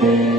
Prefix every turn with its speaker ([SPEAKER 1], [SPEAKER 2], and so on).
[SPEAKER 1] Amen.